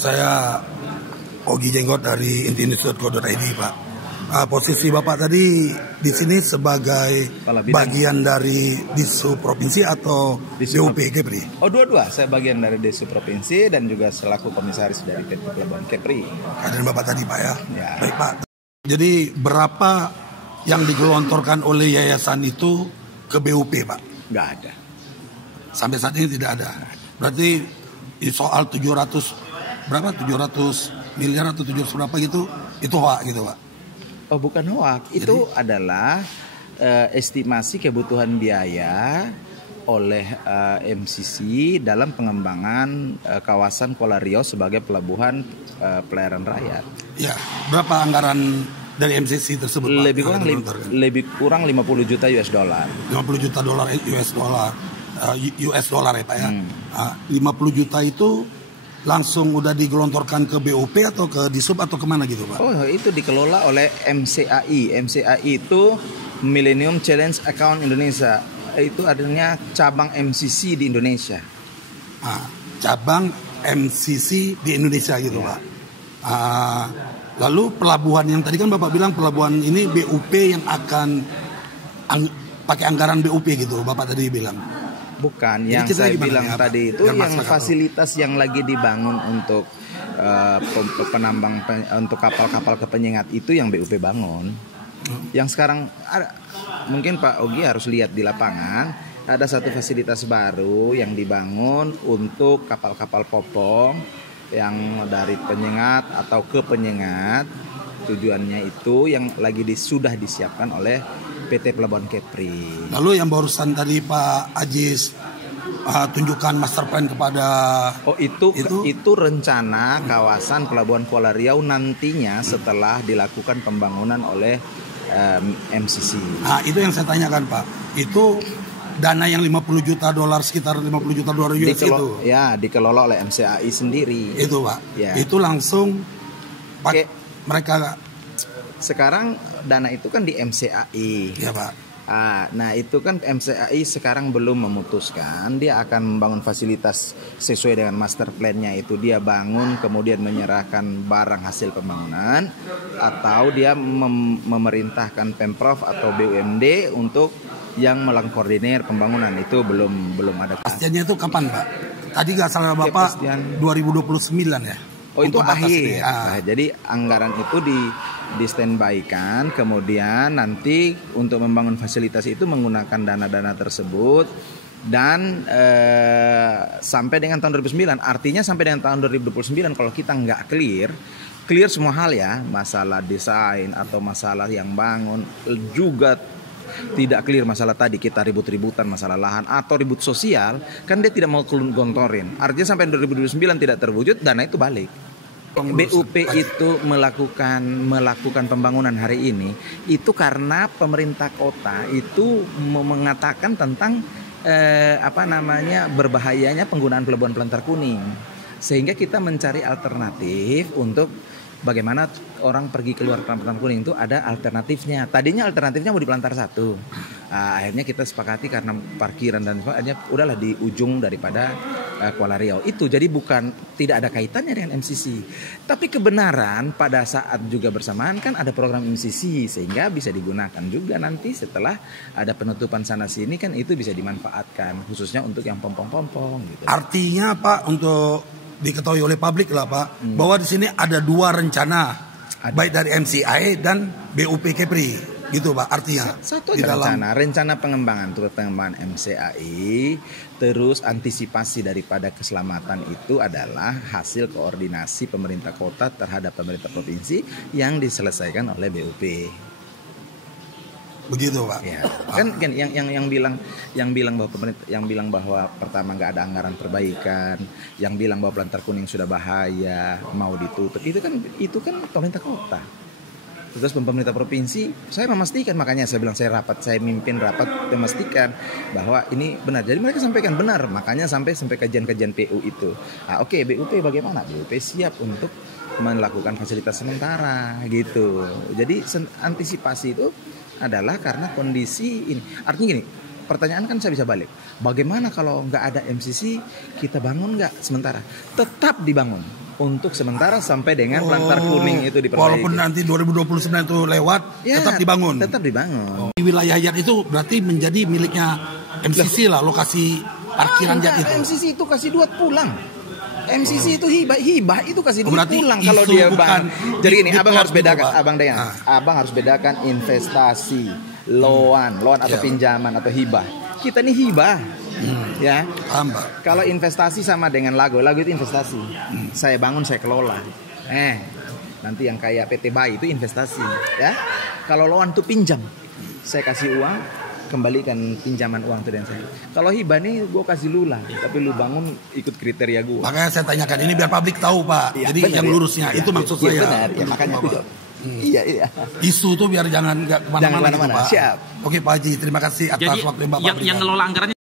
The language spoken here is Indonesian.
Saya Ogi Jenggot dari intinews.co.id, Pak. Posisi Bapak tadi di sini sebagai bagian dari Disub Provinsi atau BUP Kepri? Oh, dua-dua. Saya bagian dari Disub Provinsi dan juga selaku komisaris dari PT Pelabuhan Kepri. Kader Bapak tadi, Pak ya? Ya. Baik, Pak. Jadi berapa yang digelontorkan oleh yayasan itu ke BUP, Pak? Nggak ada. Sampai saat ini tidak ada. Berarti soal 700 miliar atau 700 berapa gitu, itu hoax gitu, Pak? Oh, bukan hoax. Itu adalah estimasi kebutuhan biaya oleh MCC dalam pengembangan kawasan Kuala Riau sebagai pelabuhan pelayaran rakyat. Ya, berapa anggaran dari MCC tersebut, Pak? Lebih kurang 50 juta US dollar. 50 juta dolar US dollar ya, Pak ya. 50 juta itu langsung udah digelontorkan ke BUP atau ke Disub atau kemana gitu, Pak? Oh, itu dikelola oleh MCAI. MCAI itu Millennium Challenge Account Indonesia. Itu artinya cabang MCC di Indonesia. Cabang MCC di Indonesia gitu, ya, Pak. Lalu pelabuhan yang tadi kan Bapak bilang pelabuhan ini BUP yang akan pakai anggaran BUP gitu, Bapak tadi bilang. Bukan, yang saya bilang tadi itu yang fasilitas yang lagi dibangun untuk penambang untuk kapal-kapal kepenyengat itu yang BUP bangun. Yang sekarang mungkin Pak Ogi harus lihat di lapangan, ada satu fasilitas baru yang dibangun untuk kapal-kapal popong yang dari penyengat atau ke penyengat. Tujuannya itu yang lagi sudah disiapkan oleh PT Pelabuhan Kepri. Lalu yang barusan tadi Pak Ajis tunjukkan master plan kepada itu rencana kawasan Pelabuhan Kuala Riau nantinya setelah dilakukan pembangunan oleh MCC. Itu yang saya tanyakan, Pak. Itu dana yang 50 juta dolar, sekitar 50 juta dolar US itu. Ya, dikelola oleh MCAI sendiri. Itu, Pak. Ya. Itu langsung mereka sekarang dana itu kan di MCAI. Ya, Pak. Nah itu kan MCAI sekarang belum memutuskan dia akan membangun fasilitas sesuai dengan master plan-nya itu. Dia bangun kemudian menyerahkan barang hasil pembangunan, atau dia memerintahkan Pemprov atau BUMD untuk yang melakukan koordinir pembangunan. Itu belum ada. Pastinya itu kapan, Pak? Tadi nggak salah Bapak 2029 ya? Oh, itu akhir. Jadi anggaran itu di standby-kan, kemudian nanti untuk membangun fasilitas itu menggunakan dana-dana tersebut dan sampai dengan tahun 2009. Artinya sampai dengan tahun 2029 kalau kita nggak clear semua hal ya, masalah desain atau masalah yang bangun, juga tidak clear masalah tadi kita ribut-ributan masalah lahan atau ribut sosial, kan dia tidak mau gontorin. Artinya sampai 2029 tidak terwujud, dana itu balik. BUP itu melakukan pembangunan hari ini itu karena pemerintah kota itu mengatakan tentang berbahayanya penggunaan pelabuhan Pelantar Kuning, sehingga kita mencari alternatif untuk bagaimana orang pergi keluar Pelantar Kuning itu ada alternatifnya. Tadinya alternatifnya mau di Pelantar 1. Akhirnya kita sepakati karena parkiran dan sebagainya, udahlah di ujung daripada Kuala Riau itu. Jadi tidak ada kaitannya dengan MCC. Tapi kebenaran pada saat juga bersamaan kan ada program MCC, sehingga bisa digunakan juga nanti setelah ada penutupan sana sini, kan itu bisa dimanfaatkan khususnya untuk yang pompong-pompong gitu. Artinya Pak, untuk diketahui oleh publik lah Pak, bahwa di sini ada dua rencana, baik dari MCA dan BUP Kepri. Gitu Pak, artinya satu rencana pengembangan, turut pengembangan MCAI, terus antisipasi daripada keselamatan itu adalah hasil koordinasi pemerintah kota terhadap pemerintah provinsi yang diselesaikan oleh BUP. Begitu Pak. Ya. Kan yang bilang bahwa pertama nggak ada anggaran perbaikan, yang bilang bahwa Pelantar Kuning sudah bahaya, mau ditutup, itu kan pemerintah kota. Terus pemerintah provinsi, saya memastikan, makanya saya bilang saya mimpin rapat memastikan bahwa ini benar. Jadi mereka sampaikan benar, makanya sampai kajian-kajian PU itu. Oke, BUP bagaimana? BUP siap untuk melakukan fasilitas sementara gitu. Jadi antisipasi itu adalah karena kondisi ini. Artinya gini, pertanyaan kan saya bisa balik. Bagaimana kalau nggak ada MCC, kita bangun nggak sementara? Tetap dibangun. untuk sementara sampai dengan Plantar Kuning itu diperbaiki. Walaupun nanti 2029 itu lewat, ya, tetap dibangun. Tetap dibangun. Di wilayah Yat itu berarti menjadi miliknya MCC lah, lokasi parkiran Yat itu. MCC itu kasih duit pulang. MCC itu hibah itu kasih duit berarti pulang kalau dia bang. Jadi ini abang harus bedakan, abang harus bedakan investasi, loan atau pinjaman atau hibah. Kita ini hibah, ya. Kalau investasi sama dengan lagu itu investasi. Saya bangun, saya kelola. Nanti yang kayak PT Bayi itu investasi, ya. Kalau loan itu pinjam, saya kasih uang, kembalikan pinjaman uang itu dan saya. Kalau hibah nih gue kasih lu lah, tapi lu bangun ikut kriteria gue. Makanya saya tanyakan ini biar publik tahu Pak. Ya, jadi bener, yang lurusnya itu maksud saya. Benar, ya makanya itu. Iya. Isu tuh biar jangan kemana-mana gitu Pak. Siap. Oke Pak Haji, terima kasih atas waktu Bapak. Yang ngelola anggarannya